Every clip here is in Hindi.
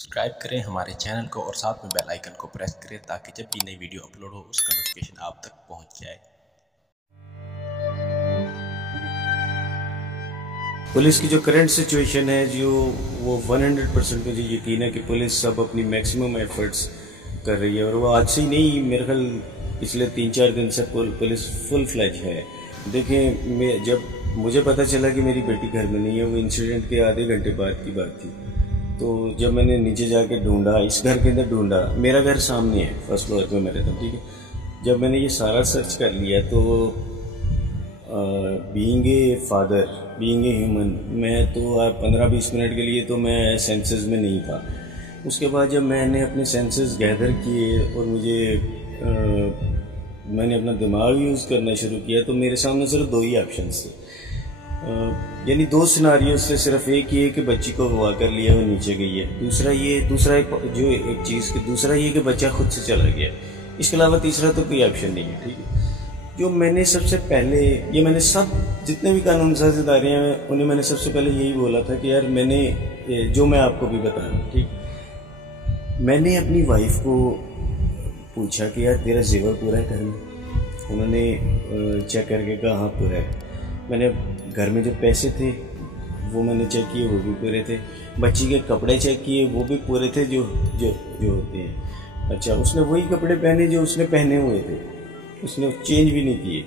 सब्सक्राइब करें हमारे चैनल को और साथ में बेल आइकन को प्रेस करें ताकि जब भी नई वीडियो अपलोड हो उसका नोटिफिकेशन आप तक पहुंच जाए। पुलिस की जो करंट सिचुएशन है जो वो 100% मुझे यकीन है कि पुलिस सब अपनी मैक्सिमम एफर्ट्स कर रही है और वो आज से ही नहीं, मेरे ख्याल पिछले 3-4 दिन से पुलिस फुल फ्लैज है। देखें, जब मुझे पता चला कि मेरी बेटी घर में नहीं है, वो इंसिडेंट के आधे घंटे बाद की बात थी। तो जब मैंने नीचे जाके ढूंढा, इस घर के अंदर ढूंढा, मेरा घर सामने है, फर्स्ट फ्लोर पे मैं रहता हूँ, ठीक है। जब मैंने ये सारा सर्च कर लिया तो being a father, being a human, मैं तो 15-20 मिनट के लिए तो मैं सेंसेस में नहीं था। उसके बाद जब मैंने अपने सेंसेस गैदर किए और मैंने अपना दिमाग यूज़ करना शुरू किया तो मेरे सामने सिर्फ दो ही ऑप्शंस थे, यानी दो सिनारियो से, सिर्फ एक ये कि बच्ची को अगवा कर लिया, वो नीचे गई है। दूसरा ये कि बच्चा खुद से चला गया। इसके अलावा तीसरा तो कोई ऑप्शन नहीं है, ठीक है। जो मैंने सबसे पहले, ये मैंने सब जितने भी कानून साज इदारे हैं उन्हें मैंने सबसे पहले यही बोला था कि यार मैंने, जो मैं आपको भी बता रहा हूँ, ठीक, मैंने अपनी वाइफ को पूछा कि यार तेरा जेवर पूरा है घर में? उन्होंने चेक करके कहा हाँ पूरा है। मैंने घर में जो पैसे थे वो मैंने चेक किए, वो भी पूरे थे। बच्ची के कपड़े चेक किए, वो भी पूरे थे जो जो जो होते हैं। अच्छा, उसने वही कपड़े पहने जो उसने पहने हुए थे, उसने चेंज भी नहीं किए।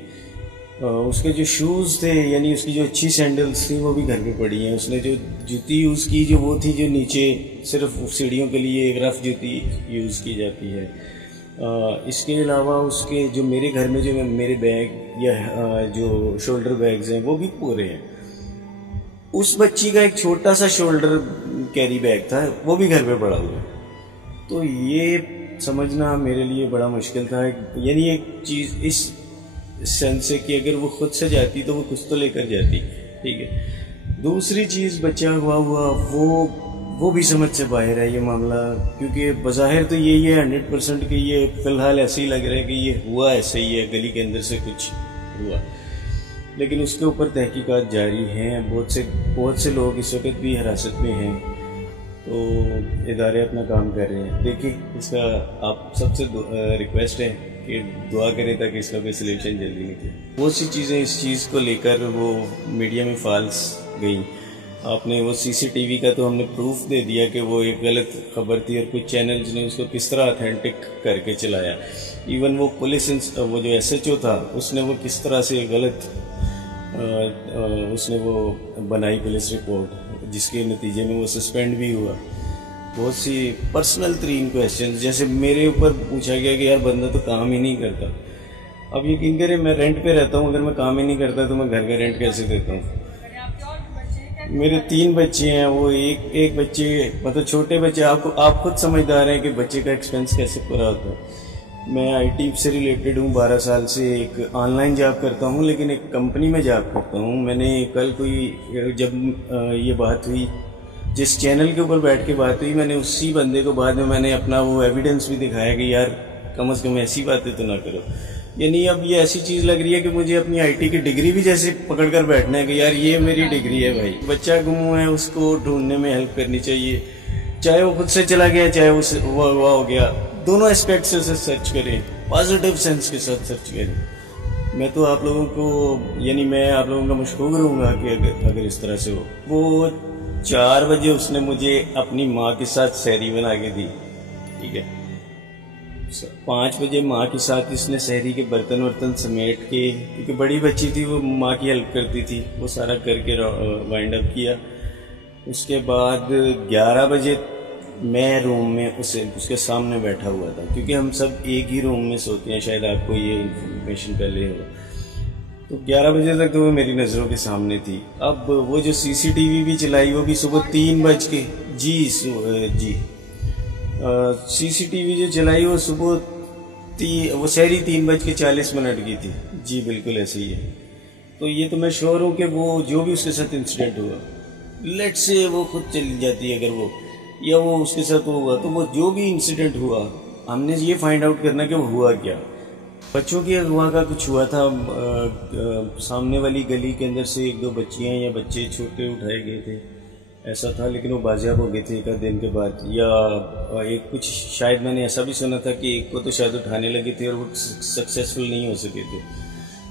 उसके जो शूज़ थे, यानी उसकी जो अच्छी सैंडल्स थी वो भी घर पे पड़ी हैं। उसने जो जूती यूज़ की जो वो थी जो नीचे सिर्फ सीढ़ियों के लिए एक रफ जूती यूज़ की जाती है। इसके अलावा उसके जो मेरे घर में जो मेरे बैग या जो शोल्डर बैग्स हैं वो भी पूरे हैं। उस बच्ची का एक छोटा सा शोल्डर कैरी बैग था, वो भी घर पे पड़ा हुआ है। तो ये समझना मेरे लिए बड़ा मुश्किल था, यानी एक चीज़ इस सेंस से कि अगर वो खुद से जाती तो वो कुछ तो लेकर जाती, ठीक है। दूसरी चीज़, बच्चा हुआ वो भी समझ से बाहर है ये मामला, क्योंकि बज़ाहिर तो यही है 100% कि ये फ़िलहाल ऐसे ही लग रहा है कि ये हुआ ऐसे ही है, गली के अंदर से कुछ हुआ, लेकिन उसके ऊपर तहकीकात जारी हैं। बहुत से लोग इस वक्त भी हिरासत में हैं, तो इदारे अपना काम कर रहे हैं। देखिए, इसका आप सबसे रिक्वेस्ट है कि दुआ करें ताकि इसका कोई सल्यूशन जल्दी निकले। बहुत सी चीज़ें इस चीज़ को लेकर वो मीडिया में फाल्स गई। आपने वो सीसीटीवी का तो हमने प्रूफ दे दिया कि वो एक गलत खबर थी और कुछ चैनल्स ने उसको किस तरह ऑथेंटिक करके चलाया। इवन वो वो जो एसएचओ था उसने वो किस तरह से गलत उसने वो बनाई पुलिस रिपोर्ट, जिसके नतीजे में वो सस्पेंड भी हुआ। बहुत सी पर्सनल तरीन क्वेश्चन, जैसे मेरे ऊपर पूछा गया कि यार बंदा तो काम ही नहीं करता। अब यकीन करें, मैं रेंट पे रहता हूँ, अगर मैं काम ही नहीं करता तो मैं घर का रेंट कैसे देता हूँ? मेरे 3 बच्चे हैं, वो एक बच्चे, मतलब छोटे बच्चे, आप खुद समझदार हैं कि बच्चे का एक्सपेंस कैसे पूरा होता है। मैं आईटी से रिलेटेड हूँ, 12 साल से एक ऑनलाइन जॉब करता हूँ, लेकिन एक कंपनी में जॉब करता हूँ। मैंने कल जब ये बात हुई, जिस चैनल के ऊपर बैठ के बात हुई, मैंने उसी बंदे को बाद में मैंने अपना वो एविडेंस भी दिखाया कि यार कम से कम ऐसी बातें तो ना करो। यानी अब ये ऐसी चीज़ लग रही है कि मुझे अपनी आईटी की डिग्री भी जैसे पकड़ कर बैठना है कि यार ये मेरी डिग्री है। भाई, बच्चा गुम हुआ है, उसको ढूंढने में हेल्प करनी चाहिए, चाहे वो खुद से चला गया चाहे वो अगवा हो गया। दोनों एस्पेक्ट से सर्च करें, पॉजिटिव सेंस के साथ सर्च करें। मैं तो आप लोगों को, यानी मैं आप लोगों का मशकूर रहूँगा कि अगर इस तरह से हो। वो 4 बजे उसने मुझे अपनी माँ के साथ सहरी बना के दी, ठीक है। 5 बजे माँ के साथ इसने सहरी के बर्तन समेट के, क्योंकि बड़ी बच्ची थी वो माँ की हेल्प करती थी, वो सारा करके वाइंड अप किया। उसके बाद 11 बजे मैं रूम में उसके सामने बैठा हुआ था, क्योंकि हम सब एक ही रूम में सोते हैं, शायद आपको ये इन्फॉर्मेशन पहले हो। तो 11 बजे तक तो वो मेरी नज़रों के सामने थी। अब वो जो सीसीटीवी भी चलाई वो भी सुबह 3 बज के, जी सीसीटीवी जो चलाई वो सुबह वो शहरी 3:40 की थी। जी बिल्कुल ऐसे ही है। तो ये तो मैं श्योर हूँ कि वो जो भी उसके साथ इंसिडेंट हुआ, लेट से वो खुद चली जाती है अगर वो, या वो उसके साथ हुआ, तो वो जो भी इंसिडेंट हुआ हमने ये फाइंड आउट करना कि वो हुआ क्या। बच्चों की अगवा का कुछ हुआ था, सामने वाली गली के अंदर से 1-2 बच्चियाँ या बच्चे छोटे उठाए गए थे। ऐसा था, लेकिन वो बाजियाब हो गए थे एक आध दिन के बाद, या एक कुछ शायद मैंने ऐसा भी सुना था कि एक को तो शायद उठाने लगे थे और वो सक्सेसफुल नहीं हो सके थे।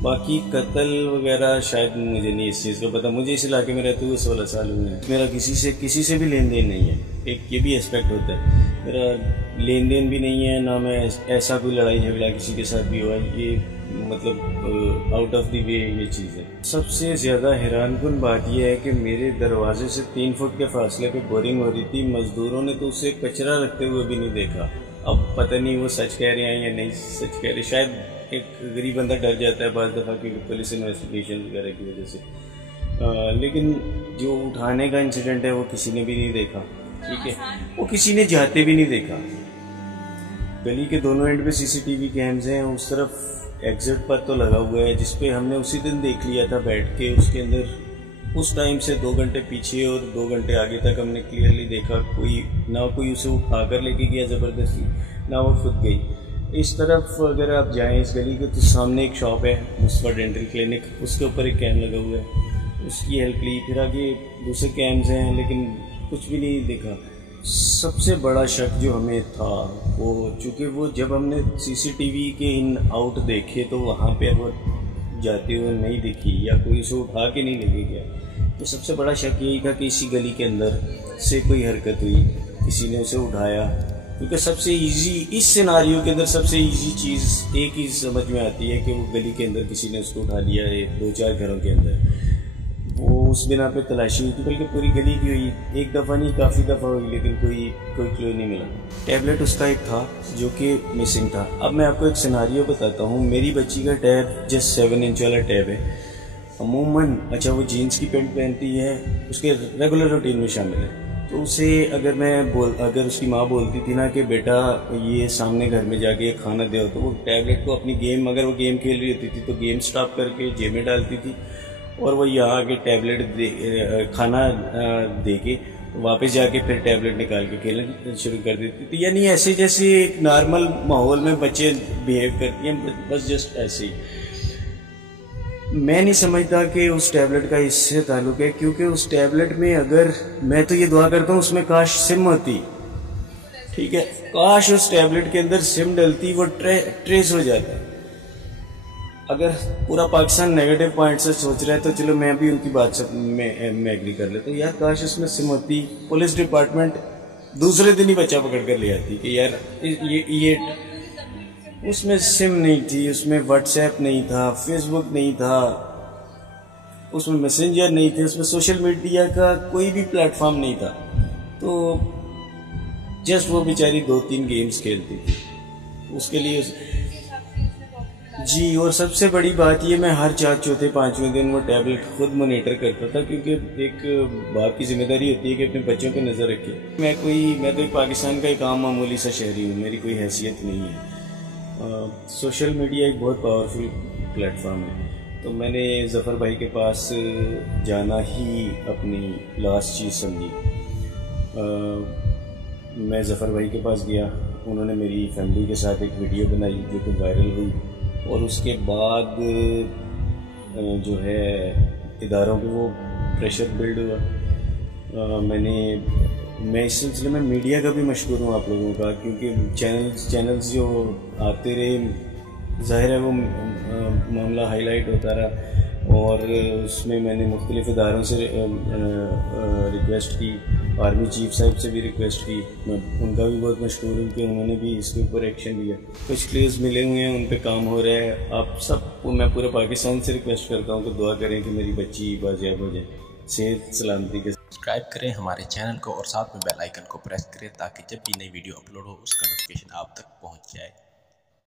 बाकी कत्ल वगैरह शायद मुझे नहीं इस चीज़ का पता। मुझे इस इलाके में रहते हुए 16 साल हुए हैं। मेरा किसी से भी लेन देन नहीं है, एक ये भी एस्पेक्ट होता है। मेरा लेन देन भी नहीं है, ना मैं ऐसा कोई लड़ाई झगड़ा किसी के साथ भी हुआ, ये मतलब आउट ऑफ द वे ये चीज़ है। सबसे ज़्यादा हैरानकुन बात यह है कि मेरे दरवाजे से 3 फुट के फासले पे बोरिंग हो रही थी। मज़दूरों ने तो उसे कचरा रखते हुए भी नहीं देखा। अब पता नहीं वो सच कह रहे हैं या नहीं सच कह रहे। शायद एक गरीब बंदा डर जाता है बाज़ दफ़ा क्योंकि पुलिस इन्वेस्टिगेशन वगैरह की वजह से, लेकिन जो उठाने का इंसिडेंट है वो किसी ने भी नहीं देखा। ठीक है, वो किसी ने जाते भी नहीं देखा। गली के दोनों एंड पे सीसीटीवी कैम्स हैं। उस तरफ एग्जिट पर तो लगा हुआ है जिसपे हमने उसी दिन देख लिया था बैठ के। उसके अंदर उस टाइम से 2 घंटे पीछे और 2 घंटे आगे तक हमने क्लियरली देखा, कोई उसे उठा कर लेके गया ज़बरदस्ती, ना वो खुद गई। इस तरफ अगर आप जाएं इस गली के, तो सामने एक शॉप है मुस्तफा डेंटल क्लिनिक, उसके ऊपर एक कैम लगा हुआ है, उसकी हेल्प ली। फिर आगे दूसरे कैम्स हैं लेकिन कुछ भी नहीं देखा। सबसे बड़ा शक जो हमें था वो, चूँकि वो जब हमने सीसीटीवी के इन आउट देखे तो वहाँ पे वो जाते हुए नहीं दिखी या कोई उसे उठा के नहीं लेके गया। तो सबसे बड़ा शक यही था कि इसी गली के अंदर से कोई हरकत हुई, किसी ने उसे उठाया। क्योंकि सबसे इजी इस सिनारियो के अंदर सबसे इजी चीज़ एक ही समझ में आती है कि वो गली के अंदर किसी ने उसको उठा लिया है। 2-4 घरों के अंदर वो उस बिना पे तलाशी हुई थी, बल्कि पूरी गली की हुई, एक दफ़ा नहीं काफ़ी दफ़ा हुई, लेकिन कोई क्लू नहीं मिला। टैबलेट उसका एक था जो कि मिसिंग था। अब मैं आपको एक सिनारियो बताता हूँ। मेरी बच्ची का टैब जस्ट 7 इंच वाला टैब है। अमूमन अच्छा वो जीन्स की पैंट पहनती है, उसके रेगुलर रूटीन में शामिल है। तो उसे अगर उसकी माँ बोलती थी ना कि बेटा ये सामने घर में जाके खाना दो, तो वो टैबलेट को अपनी गेम, अगर वो गेम खेल रही होती थी तो गेम स्टॉप करके जेब में डालती थी और वो यहाँ आके टैबलेट खाना दे के वापस जाके फिर टैबलेट निकाल के खेलना शुरू कर देती थी। यानी ऐसे जैसे एक नॉर्मल माहौल में बच्चे बिहेव करती हैं, बस जस्ट ऐसे ही। मैं नहीं समझता कि उस टैबलेट का इससे ताल्लुक है, क्योंकि उस टैबलेट में, अगर मैं तो ये दुआ करता हूँ उसमें काश सिम होती, ठीक है, काश उस टैबलेट के अंदर सिम डलती, वो ट्रेस हो जाता है। अगर पूरा पाकिस्तान नेगेटिव पॉइंट से सोच रहा है तो चलो मैं भी उनकी बात से मैं एग्री कर लेता हूँ। यार काश उसमें सिम होती, पुलिस डिपार्टमेंट दूसरे दिन ही बच्चा पकड़ कर ले आती कि यार ये उसमें सिम नहीं थी, उसमें व्हाट्सएप नहीं था, फेसबुक नहीं था, उसमें मैसेंजर नहीं थे, उसमें सोशल मीडिया का कोई भी प्लेटफॉर्म नहीं था। तो जस्ट वो बेचारी 2-3 गेम्स खेलती थी उसके लिए जी। और सबसे बड़ी बात ये, मैं हर 4, 4, 5वें दिन वो टैबलेट खुद मॉनिटर करता था, क्योंकि एक बाप की जिम्मेदारी होती है कि अपने बच्चों पे नज़र रखे। मैं तो एक पाकिस्तान का एक आम मामूली सा शहरी हूँ, मेरी कोई हैसियत नहीं है। सोशल मीडिया एक बहुत पावरफुल प्लेटफॉर्म है, तो मैंने ज़फ़र भाई के पास जाना ही अपनी लास्ट चीज़ समझी। मैं ज़फ़र भाई के पास गया, उन्होंने मेरी फैमिली के साथ एक वीडियो बनाई जो कि वायरल हुई, और उसके बाद जो है इदारों पे वो प्रेशर बिल्ड हुआ। मैं इस सिलसिले में मीडिया का भी मशहूर हूँ आप लोगों का, क्योंकि चैनल्स जो आते रहे, ज़ाहिर है वो मामला हाईलाइट होता रहा, और उसमें मैंने मुख्तलिफ इदारों से रिक्वेस्ट की, आर्मी चीफ साहब से भी रिक्वेस्ट की, मैं उनका भी बहुत मशहूर हूँ कि उन्होंने भी इसके ऊपर एक्शन लिया। कुछ क्लियर्स मिले हुए हैं, उन पे काम हो रहा है। आप सबको मैं पूरे पाकिस्तान से रिक्वेस्ट करता हूँ कि दुआ करें कि मेरी बच्ची बाजियाब हो जाए, सेहत सलामती के। सब्सक्राइब करें हमारे चैनल को और साथ में बेल आइकन को प्रेस करें ताकि जब भी नई वीडियो अपलोड हो उसका नोटिफिकेशन आप तक पहुँच जाए।